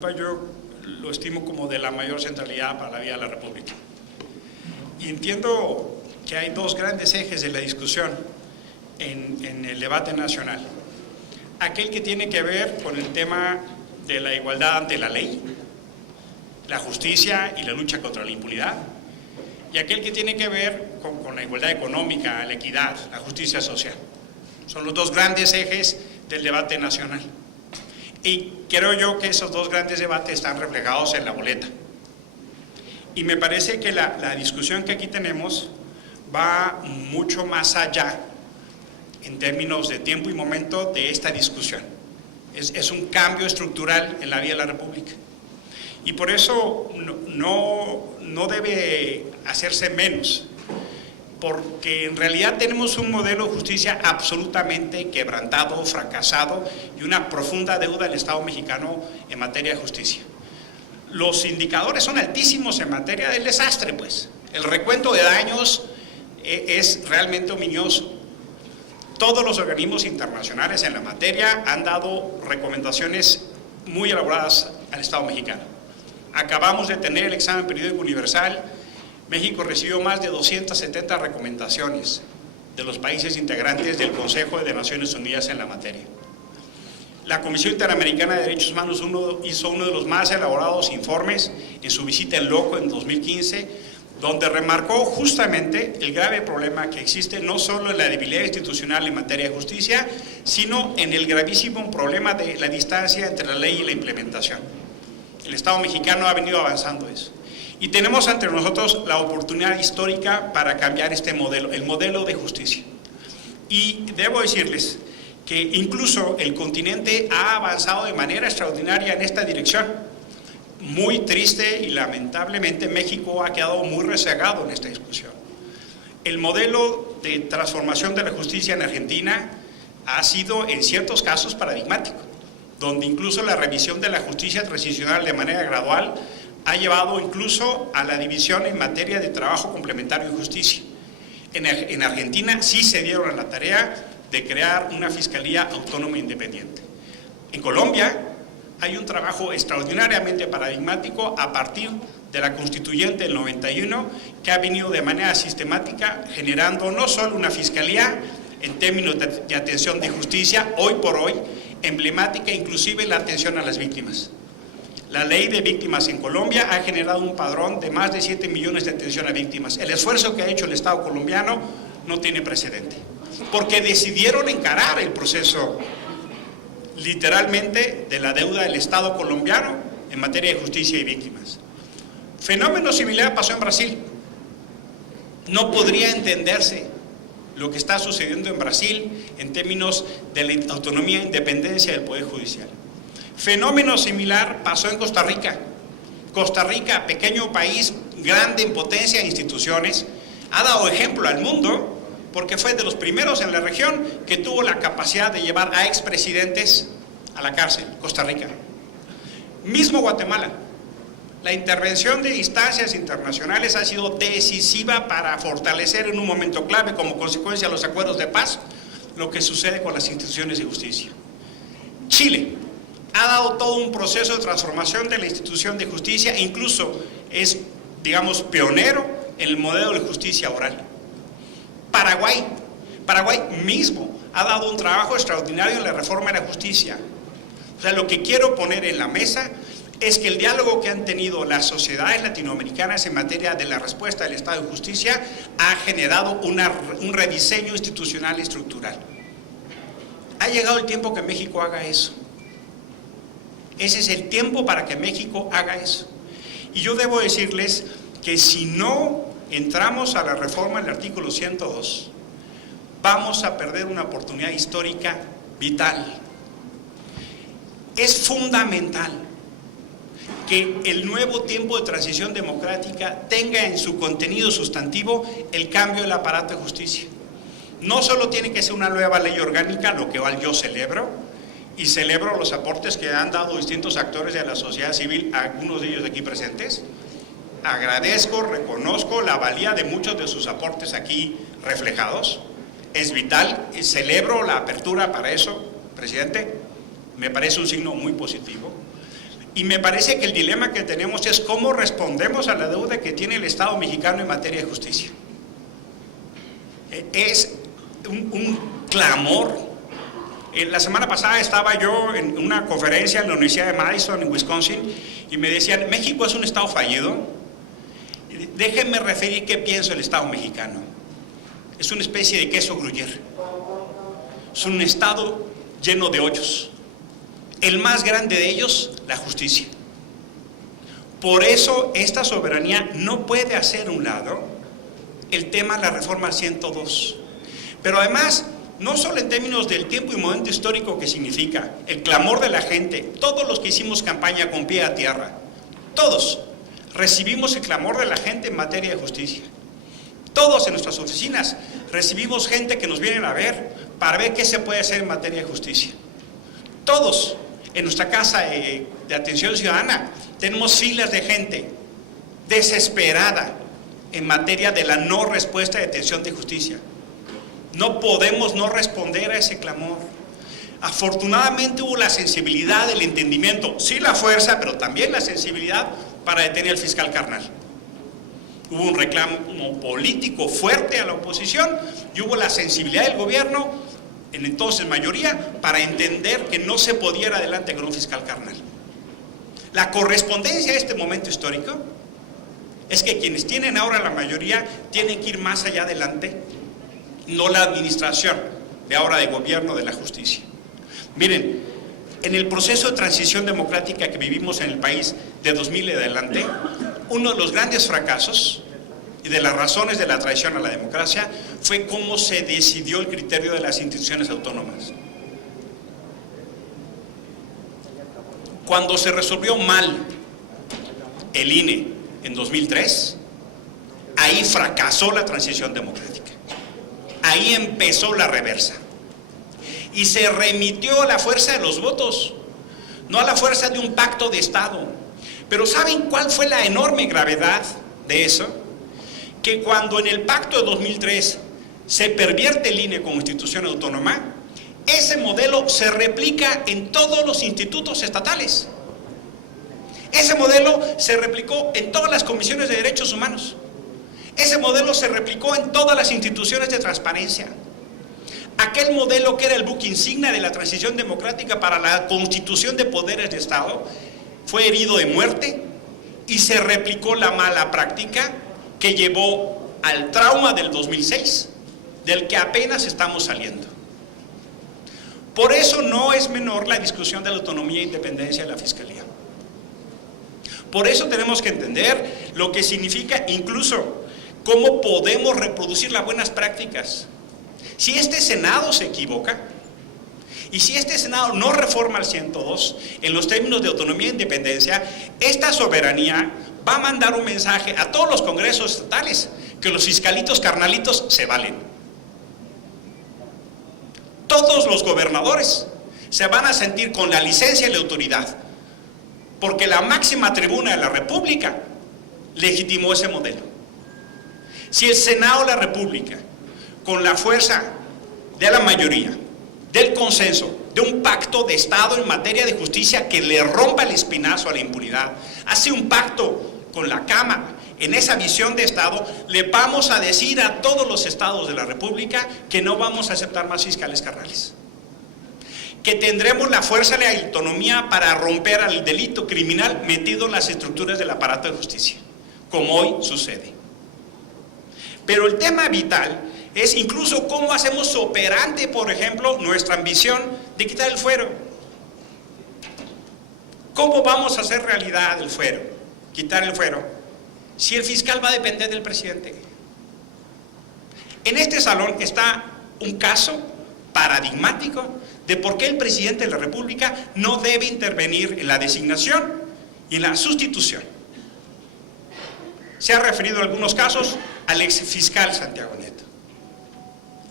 Yo lo estimo como de la mayor centralidad para la vida de la República. Y entiendo que hay dos grandes ejes de la discusión en el debate nacional. Aquel que tiene que ver con el tema de la igualdad ante la ley, la justicia y la lucha contra la impunidad, y aquel que tiene que ver con la igualdad económica, la equidad, la justicia social. Son los dos grandes ejes del debate nacional. Y creo yo que esos dos grandes debates están reflejados en la boleta. Y me parece que la discusión que aquí tenemos va mucho más allá en términos de tiempo y momento de esta discusión. Es un cambio estructural en la vida de la República. Y por eso no debe hacerse menos, porque en realidad tenemos un modelo de justicia absolutamente quebrantado, fracasado y una profunda deuda del Estado mexicano en materia de justicia. Los indicadores son altísimos en materia del desastre, pues. El recuento de daños es realmente ominioso. Todos los organismos internacionales en la materia han dado recomendaciones muy elaboradas al Estado mexicano. Acabamos de tener el examen periódico universal. México recibió más de 270 recomendaciones de los países integrantes del Consejo de Naciones Unidas en la materia. La Comisión Interamericana de Derechos Humanos hizo uno de los más elaborados informes en su visita en Loco en 2015, donde remarcó justamente el grave problema que existe no solo en la debilidad institucional en materia de justicia, sino en el gravísimo problema de la distancia entre la ley y la implementación. El Estado mexicano ha venido avanzando eso. Y tenemos ante nosotros la oportunidad histórica para cambiar este modelo, el modelo de justicia. Y debo decirles que incluso el continente ha avanzado de manera extraordinaria en esta dirección. Muy triste y lamentablemente México ha quedado muy rezagado en esta discusión. El modelo de transformación de la justicia en Argentina ha sido en ciertos casos paradigmático, donde incluso la revisión de la justicia transicional de manera gradual ha llevado incluso a la división en materia de trabajo complementario y justicia. En Argentina sí se dieron a la tarea de crear una fiscalía autónoma e independiente. En Colombia hay un trabajo extraordinariamente paradigmático a partir de la Constituyente del 91, que ha venido de manera sistemática generando no solo una fiscalía en términos de atención de justicia, hoy por hoy, emblemática inclusive la atención a las víctimas. La ley de víctimas en Colombia ha generado un padrón de más de 7 millones de atención a víctimas. El esfuerzo que ha hecho el Estado colombiano no tiene precedente, porque decidieron encarar el proceso literalmente de la deuda del Estado colombiano en materia de justicia y víctimas. Fenómeno similar pasó en Brasil. No podría entenderse lo que está sucediendo en Brasil en términos de la autonomía e independencia del Poder Judicial. Fenómeno similar pasó en Costa Rica. Costa Rica, pequeño país, grande en potencia e instituciones, ha dado ejemplo al mundo porque fue de los primeros en la región que tuvo la capacidad de llevar a expresidentes a la cárcel, Costa Rica. Mismo Guatemala. La intervención de instancias internacionales ha sido decisiva para fortalecer en un momento clave, como consecuencia de los acuerdos de paz, lo que sucede con las instituciones de justicia. Chile ha dado todo un proceso de transformación de la institución de justicia e incluso es, digamos, pionero en el modelo de justicia oral. Paraguay mismo ha dado un trabajo extraordinario en la reforma de la justicia. O sea, lo que quiero poner en la mesa es que el diálogo que han tenido las sociedades latinoamericanas en materia de la respuesta del Estado de Justicia ha generado un rediseño institucional y estructural. Ha llegado el tiempo que México haga eso. Ese es el tiempo para que México haga eso. Y yo debo decirles que si no entramos a la reforma del artículo 102, vamos a perder una oportunidad histórica vital. Es fundamental que el nuevo tiempo de transición democrática tenga en su contenido sustantivo el cambio del aparato de justicia. No solo tiene que ser una nueva ley orgánica, lo que yo celebro, y celebro los aportes que han dado distintos actores de la sociedad civil, algunos de ellos aquí presentes. Agradezco, reconozco la valía de muchos de sus aportes aquí reflejados. Es vital, celebro la apertura para eso, presidente, me parece un signo muy positivo. Y me parece que el dilema que tenemos es cómo respondemos a la deuda que tiene el Estado mexicano en materia de justicia. Es un clamor. La semana pasada estaba yo en una conferencia en la Universidad de Madison, en Wisconsin, y me decían, México es un Estado fallido. Déjenme referir qué pienso del Estado mexicano. Es una especie de queso gruyere. Es un Estado lleno de hoyos. El más grande de ellos, la justicia. Por eso esta soberanía no puede hacer a un lado el tema de la reforma 102. Pero además, no solo en términos del tiempo y momento histórico que significa, el clamor de la gente, todos los que hicimos campaña con pie a tierra, todos recibimos el clamor de la gente en materia de justicia. Todos en nuestras oficinas recibimos gente que nos viene a ver para ver qué se puede hacer en materia de justicia. Todos en nuestra casa de atención ciudadana tenemos filas de gente desesperada en materia de la no respuesta de atención de justicia. No podemos no responder a ese clamor. Afortunadamente hubo la sensibilidad, el entendimiento, sí la fuerza, pero también la sensibilidad para detener al fiscal Carnal. Hubo un reclamo político fuerte a la oposición y hubo la sensibilidad del gobierno, en entonces mayoría, para entender que no se podía ir adelante con un fiscal Carnal. La correspondencia a este momento histórico es que quienes tienen ahora la mayoría tienen que ir más allá adelante, no la administración de ahora de gobierno de la justicia. Miren, en el proceso de transición democrática que vivimos en el país de 2000 en adelante, uno de los grandes fracasos y de las razones de la traición a la democracia fue cómo se decidió el criterio de las instituciones autónomas. Cuando se resolvió mal el INE en 2003, ahí fracasó la transición democrática. Ahí empezó la reversa. Y se remitió a la fuerza de los votos, no a la fuerza de un pacto de Estado. Pero ¿saben cuál fue la enorme gravedad de eso? Que cuando en el pacto de 2003 se pervierte el INE como institución autónoma, ese modelo se replica en todos los institutos estatales. Ese modelo se replicó en todas las comisiones de derechos humanos. Ese modelo se replicó en todas las instituciones de transparencia. Aquel modelo que era el buque insignia de la transición democrática para la constitución de poderes de Estado fue herido de muerte y se replicó la mala práctica que llevó al trauma del 2006, del que apenas estamos saliendo. Por eso no es menor la discusión de la autonomía e independencia de la Fiscalía. Por eso tenemos que entender lo que significa incluso cómo podemos reproducir las buenas prácticas. Si este Senado se equivoca y si este Senado no reforma el 102 en los términos de autonomía e independencia, esta soberanía va a mandar un mensaje a todos los congresos estatales que los fiscalitos carnalitos se valen. Todos los gobernadores se van a sentir con la licencia y la autoridad, porque la máxima tribuna de la República legitimó ese modelo. Si el Senado de la República, con la fuerza de la mayoría, del consenso, de un pacto de Estado en materia de justicia que le rompa el espinazo a la impunidad, hace un pacto con la Cámara en esa visión de Estado, le vamos a decir a todos los estados de la República que no vamos a aceptar más fiscales carnales, que tendremos la fuerza y la autonomía para romper al delito criminal metido en las estructuras del aparato de justicia, como hoy sucede. Pero el tema vital es incluso cómo hacemos operante, por ejemplo, nuestra ambición de quitar el fuero. ¿Cómo vamos a hacer realidad el fuero, quitar el fuero, si el fiscal va a depender del presidente? En este salón está un caso paradigmático de por qué el presidente de la República no debe intervenir en la designación y en la sustitución. Se ha referido en algunos casos al exfiscal Santiago Nieto.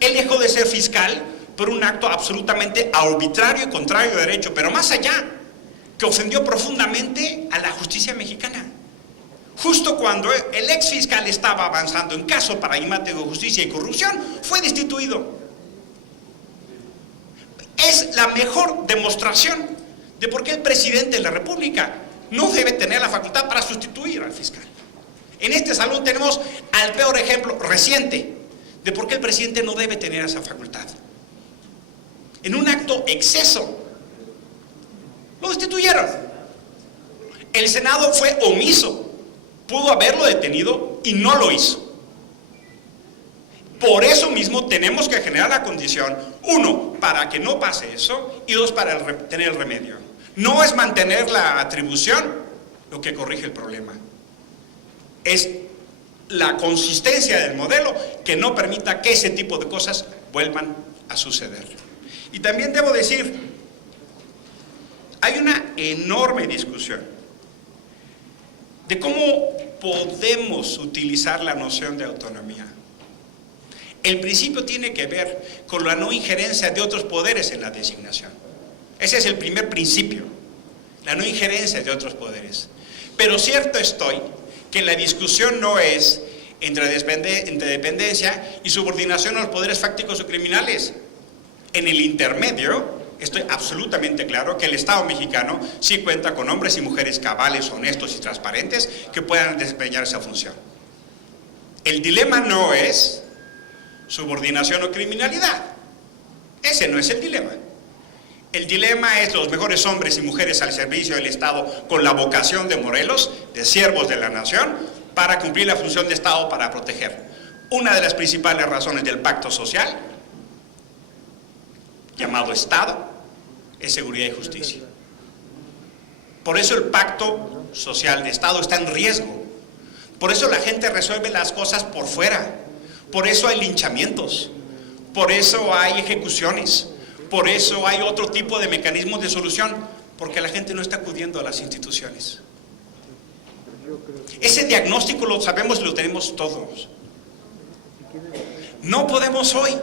Él dejó de ser fiscal por un acto absolutamente arbitrario y contrario de derecho, pero más allá, que ofendió profundamente a la justicia mexicana. Justo cuando el exfiscal estaba avanzando en caso paradigmático de justicia y corrupción, fue destituido. Es la mejor demostración de por qué el presidente de la República no debe tener la facultad para sustituir al fiscal. En este salón tenemos al peor ejemplo reciente de por qué el presidente no debe tener esa facultad. En un acto exceso, lo destituyeron. El Senado fue omiso, pudo haberlo detenido y no lo hizo. Por eso mismo tenemos que generar la condición, uno, para que no pase eso, y dos, para tener el remedio. No es mantener la atribución lo que corrige el problema. Es la consistencia del modelo que no permita que ese tipo de cosas vuelvan a suceder. Y también debo decir, hay una enorme discusión de cómo podemos utilizar la noción de autonomía. El principio tiene que ver con la no injerencia de otros poderes en la designación. Ese es el primer principio, la no injerencia de otros poderes. Pero cierto estoy que la discusión no es entre dependencia y subordinación a los poderes fácticos o criminales. En el intermedio, estoy absolutamente claro que el Estado mexicano sí cuenta con hombres y mujeres cabales, honestos y transparentes que puedan desempeñar esa función. El dilema no es subordinación o criminalidad. Ese no es el dilema. El dilema es los mejores hombres y mujeres al servicio del Estado con la vocación de Morelos, de siervos de la nación, para cumplir la función de Estado para proteger. Una de las principales razones del pacto social, llamado Estado, es seguridad y justicia. Por eso el pacto social de Estado está en riesgo. Por eso la gente resuelve las cosas por fuera. Por eso hay linchamientos, por eso hay ejecuciones, por eso hay otro tipo de mecanismos de solución, porque la gente no está acudiendo a las instituciones. Ese diagnóstico lo sabemos y lo tenemos todos. No podemos hoy,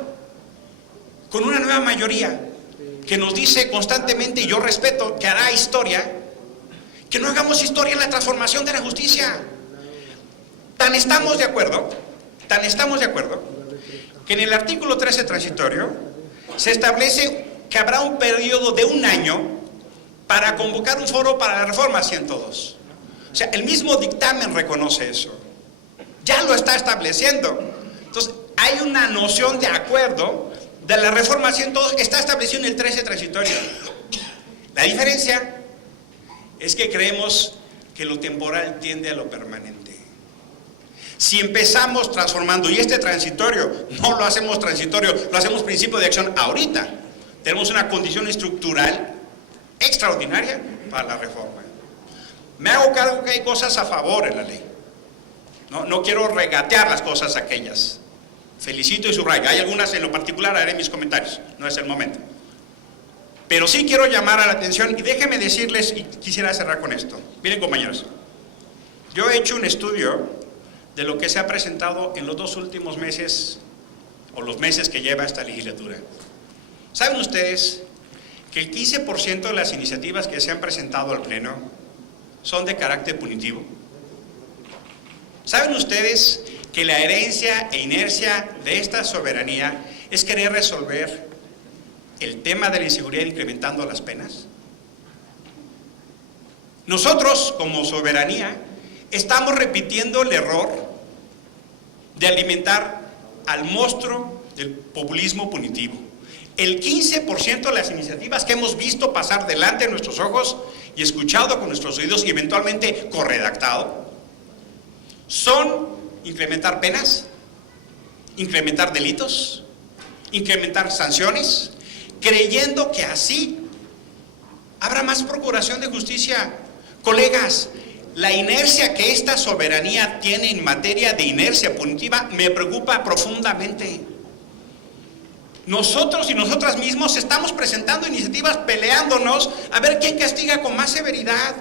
con una nueva mayoría que nos dice constantemente, y yo respeto, que hará historia, que no hagamos historia en la transformación de la justicia. Tan estamos de acuerdo que en el artículo 13 transitorio se establece que habrá un periodo de 1 año para convocar un foro para la reforma 102. O sea, el mismo dictamen reconoce eso. Ya lo está estableciendo. Entonces, hay una noción de acuerdo de la reforma 102, está establecido en el 13 transitorio. La diferencia es que creemos que lo temporal tiende a lo permanente. Si empezamos transformando, y este transitorio, no lo hacemos transitorio, lo hacemos principio de acción ahorita, tenemos una condición estructural extraordinaria para la reforma. Me hago cargo que hay cosas a favor en la ley. No quiero regatear las cosas aquellas. Felicito y subrayo. Hay algunas en lo particular, haré mis comentarios, no es el momento. Pero sí quiero llamar a la atención, y déjenme decirles, y quisiera cerrar con esto. Miren, compañeros, yo he hecho un estudio de lo que se ha presentado en los 2 últimos meses, o los meses que lleva esta legislatura. ¿Saben ustedes que el 15% de las iniciativas que se han presentado al Pleno son de carácter punitivo? ¿Saben ustedes que la herencia e inercia de esta soberanía es querer resolver el tema de la inseguridad incrementando las penas? Nosotros, como soberanía, estamos repitiendo el error de alimentar al monstruo del populismo punitivo. El 15% de las iniciativas que hemos visto pasar delante de nuestros ojos y escuchado con nuestros oídos y eventualmente corredactado son incrementar penas, incrementar delitos, incrementar sanciones, creyendo que así habrá más procuración de justicia. Colegas, la inercia que esta soberanía tiene en materia de inercia punitiva me preocupa profundamente. Nosotros y nosotras mismos estamos presentando iniciativas peleándonos a ver quién castiga con más severidad.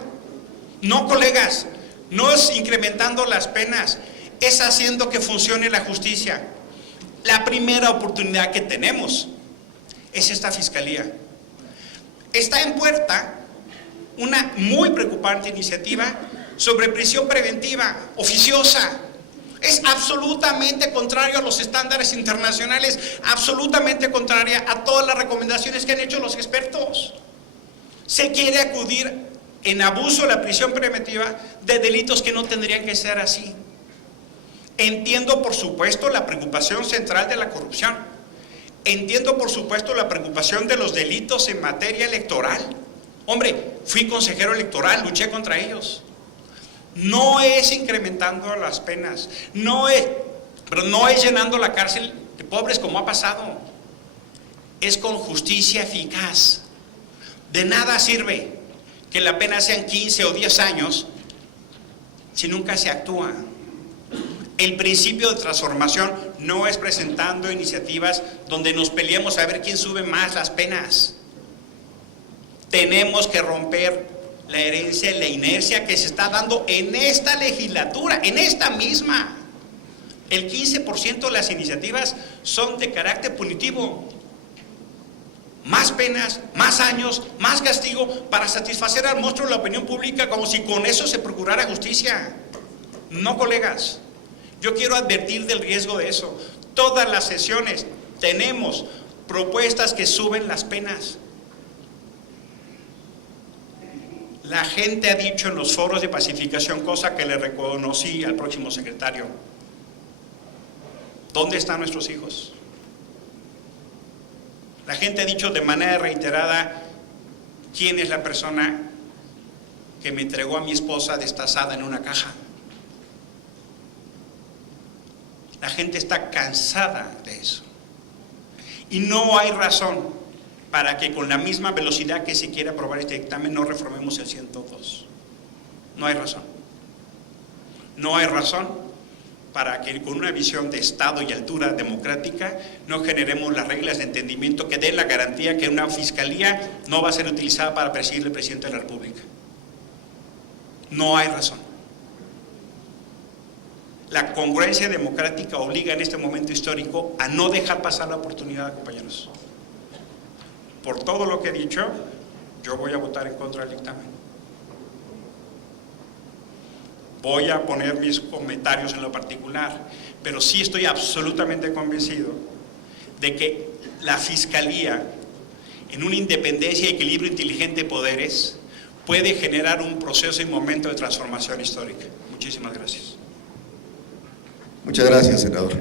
No, colegas, no es incrementando las penas, es haciendo que funcione la justicia. La primera oportunidad que tenemos es esta fiscalía. Está en puerta una muy preocupante iniciativa sobre prisión preventiva oficiosa. Es absolutamente contrario a los estándares internacionales, absolutamente contraria a todas las recomendaciones que han hecho los expertos. Se quiere acudir en abuso, la prisión preventiva, de delitos que no tendrían que ser así. Entiendo, por supuesto, la preocupación central de la corrupción. Entiendo, por supuesto, la preocupación de los delitos en materia electoral. Hombre, fui consejero electoral, luché contra ellos. No es incrementando las penas, no es llenando la cárcel de pobres como ha pasado. Es con justicia eficaz. De nada sirve que la pena sean 15 o 10 años si nunca se actúa. El principio de transformación no es presentando iniciativas donde nos peleemos a ver quién sube más las penas. Tenemos que romper la herencia y la inercia que se está dando en esta legislatura, en esta misma. El 15% de las iniciativas son de carácter punitivo. Más penas, más años, más castigo para satisfacer al monstruo de la opinión pública, como si con eso se procurara justicia. No, colegas, yo quiero advertir del riesgo de eso. Todas las sesiones tenemos propuestas que suben las penas. La gente ha dicho en los foros de pacificación, cosa que le reconocí al próximo secretario: ¿dónde están nuestros hijos? La gente ha dicho de manera reiterada: ¿quién es la persona que me entregó a mi esposa destazada en una caja? La gente está cansada de eso. Y no hay razón para que con la misma velocidad que se quiere aprobar este dictamen no reformemos el 102. No hay razón. No hay razón para que con una visión de Estado y altura democrática no generemos las reglas de entendimiento que den la garantía que una fiscalía no va a ser utilizada para perseguir al presidente de la República. No hay razón. La congruencia democrática obliga en este momento histórico a no dejar pasar la oportunidad, compañeros. Por todo lo que he dicho, yo voy a votar en contra del dictamen. Voy a poner mis comentarios en lo particular, pero sí estoy absolutamente convencido de que la Fiscalía, en una independencia y equilibrio inteligente de poderes, puede generar un proceso y momento de transformación histórica. Muchísimas gracias. Muchas gracias, senador.